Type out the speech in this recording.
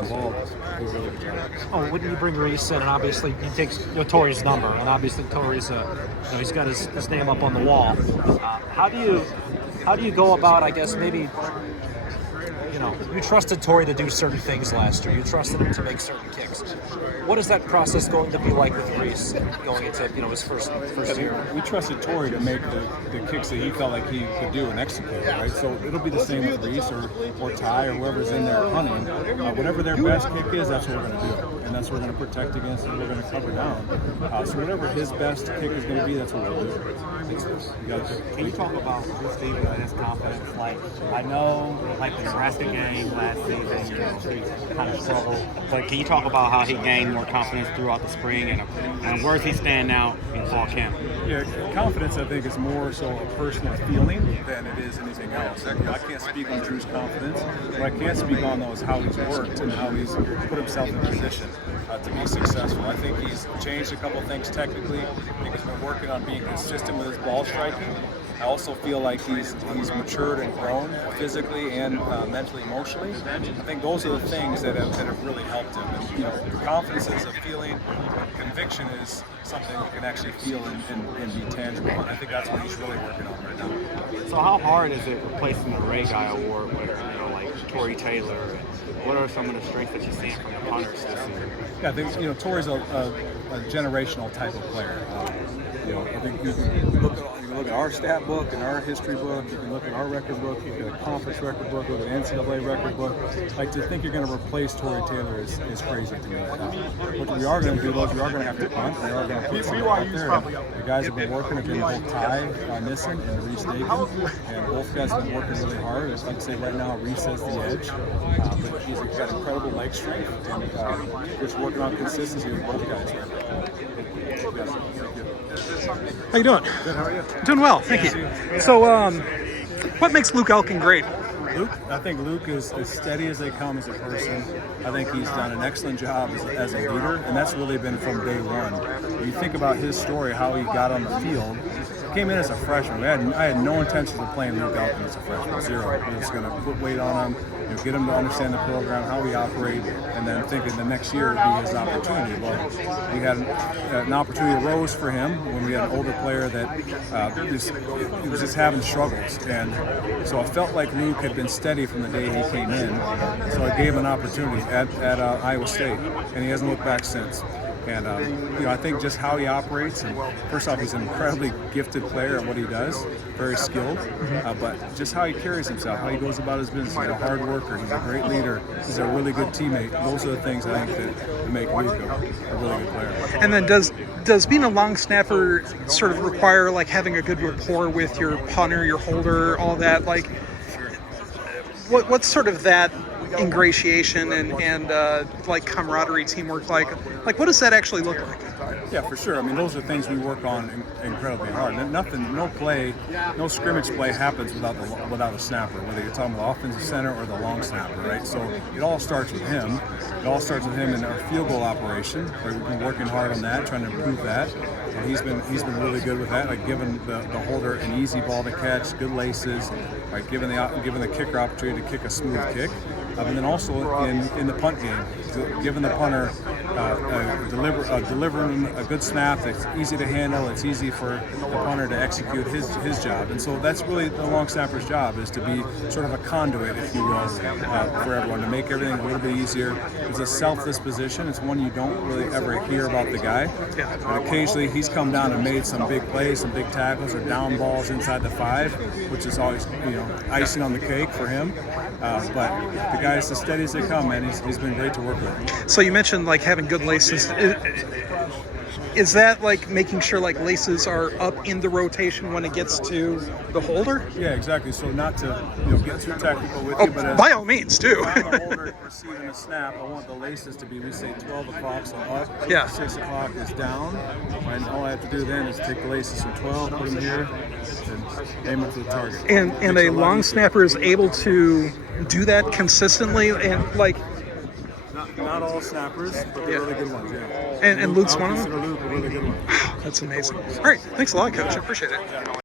involved. He's really good. Oh, when you bring Reese in, and obviously he takes Torrey's number, and obviously Torrey's he's got his name up on the wall. How do you go about, I guess, maybe, you trusted Torrey to do certain things last year. You trusted him to make certain kicks. What is that process going to be like with Reese going into his first year? We trusted Torrey to make the kicks that he felt like he could do and execute, right? So it'll be the same with Reese or Ty or whoever's in there hunting. Whatever their best kick is, that's what we're going to do. And that's what we're going to protect against and we're going to cover down. So whatever his best kick is going to be, that's what we'll do. Can you talk about Steve and his confidence? Like, I know, like the Nebraska game last season, he kind of struggled. But can you talk about how he gained more confidence throughout the spring and where is he standing out in fall camp? Yeah, confidence, I think, is more so a personal feeling than it is anything else. I can't speak on Drew's confidence. What I can speak on, though, is how he's worked and how he's put himself in position to be successful. I think he's changed a couple things technically. I think he's been working on being consistent with his ball striking. I also feel like he's matured and grown physically and mentally, emotionally. I think those are the things that have really helped him. And, confidence is a feeling, conviction is something you can actually feel and be tangible. And I think that's what he's really working on right now. So how hard is it replacing the Ray Guy award with like Torrey Taylor? What are some of the strengths that you're seeing from the punters this year? Yeah, I think Torrey's a generational type of player. I think you can look at our stat book and our history book. You can look at our record book. You can look at a conference record book. Look at an NCAA record book. Like, to think you're going to replace Torrey Taylor is crazy to me. What we are going to do, though, is we are going to have to punt. We are going to put something out there. The guys have been working. Have been both Ty Nissen and Reese Dakin, and both guys have been working really hard. As I'd say right now, Reese has the edge, but he's got incredible leg strength, and just working on consistency with both guys there. How you doing? Good, how are you? Doing well, thank you. So, what makes Luke Elkin great? I think Luke is as steady as they come as a person. I think he's done an excellent job as a leader, and that's really been from day one. When you think about his story, how he got on the field, he came in as a freshman. I had no intentions of playing Luke Elkin as a freshman, zero. We were just going to put weight on him, get him to understand the program, how we operate, and then thinking the next year would be his opportunity. Well, we had an opportunity arose for him when we had an older player that he was just having struggles, and so I felt like Luke had been steady from the day he came in, so I gave him an opportunity at Iowa State, and he hasn't looked back since. And I think just how he operates, and first off, he's an incredibly gifted player at what he does, very skilled, but just how he carries himself, how he goes about his business. He's a hard worker, he's a great leader, he's a really good teammate. Those are the things I think that make Luke a really good player. And then does being a long snapper sort of require like having a good rapport with your punter, your holder, all that? Like, what's sort of that ingratiation and like camaraderie, teamwork like what does that actually look like? Yeah, for sure. I mean, those are things we work on incredibly hard. No scrimmage play happens without a snapper, whether you're talking about offensive center or the long snapper, right? So it all starts with him. It all starts with him in our field goal operation, where we've been working hard on that, trying to improve that. And he's been really good with that, like giving the holder an easy ball to catch, good laces, like giving the kicker opportunity to kick a smooth kick. And then also in the punt game, giving the punter delivering a good snap that's easy to handle, it's easy for the punter to execute his job. And so that's really the long snapper's job, is to be sort of a conduit, if you will, for everyone, to make everything a little bit easier. It's a selfless position. It's one you don't really ever hear about the guy. But occasionally he's come down and made some big plays, some big tackles, or down balls inside the 5, which is always icing on the cake for him. But the guy's as steady as they come, man. He's been great to work with. So you mentioned like having good laces. Is that like making sure like laces are up in the rotation when it gets to the holder? Yeah, exactly. So not to get too technical with you, but by all means, too. If I'm a holder receiving a snap, I want the laces to be, we say 12 o'clock, so up. Yeah. 6 o'clock is down. And all I have to do then is take the laces from 12, put them here, and aim it to the target. And a long snapper is able to do that consistently, and like. Not all snappers, but they're really good ones, yeah. And Luke's one of them? Luke a really good one. Wow, that's amazing. All right, thanks a lot, Coach. I appreciate it.